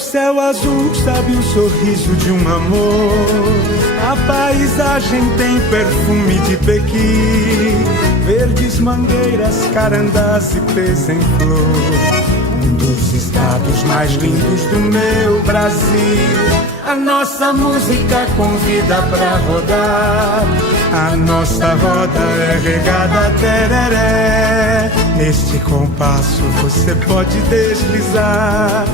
céu azul sabe o sorriso de um amor. A paisagem tem perfume de Pequim, verdes mangueiras, carandás e pés em flor. Um dos estados mais lindos do meu Brasil. A nossa música convida pra rodar. A nossa roda é regada tereré. Neste compasso você pode deslizar.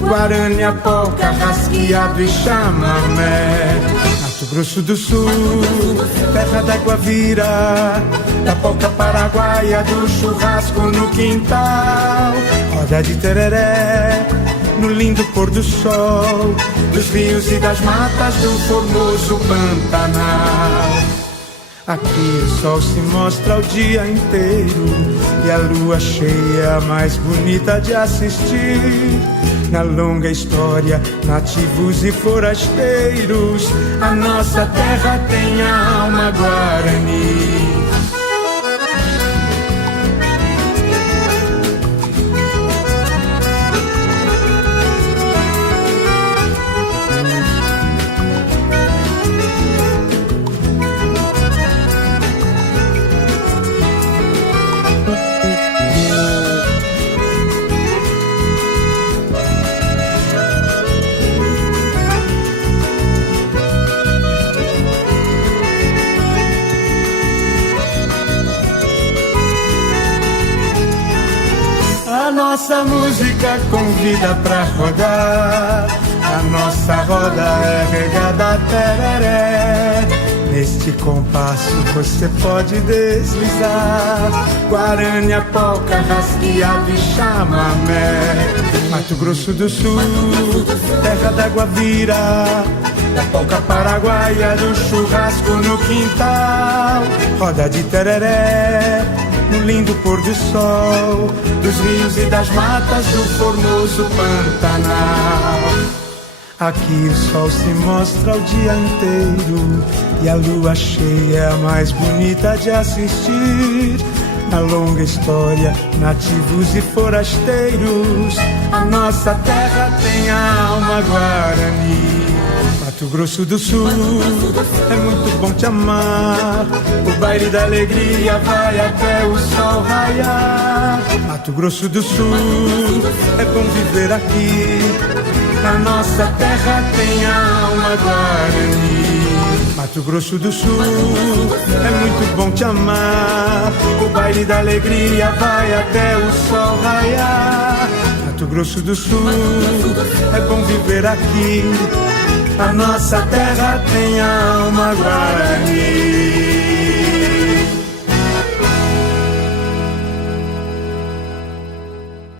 Guarânia, polca, rasqueado e chamamé. Mato Grosso do Sul, terra da Guavira, da polca paraguaia, do churrasco no quintal. Roda de tereré, no lindo pôr do sol, dos rios e das matas do formoso Pantanal. Aqui o sol se mostra o dia inteiro e a lua cheia é a mais bonita de assistir. Na longa história, nativos e forasteiros, a nossa terra tem a alma guarani. Nossa música convida pra rodar. A nossa roda é regada tereré. Neste compasso você pode deslizar. Guarânia, polca, rasqueado e chamamé. Mato Grosso do Sul, terra da Guavira, da polca paraguaia, do churrasco no quintal. Roda de tereré, no lindo pôr do sol, dos rios e das matas do formoso Pantanal. Aqui o sol se mostra o dia inteiro e a lua cheia é a mais bonita de assistir. Na longa história, nativos e forasteiros, a nossa terra tem a alma guarani. Mato Grosso do Sul, é muito bom te amar. O baile da alegria vai até o sol raiar. Mato Grosso do Sul, é bom viver aqui. A nossa terra tem a alma guarani. Mato Grosso do Sul, é muito bom te amar. O baile da alegria vai até o sol raiar. Mato Grosso do Sul, é bom viver aqui. A nossa terra tem a alma guarani.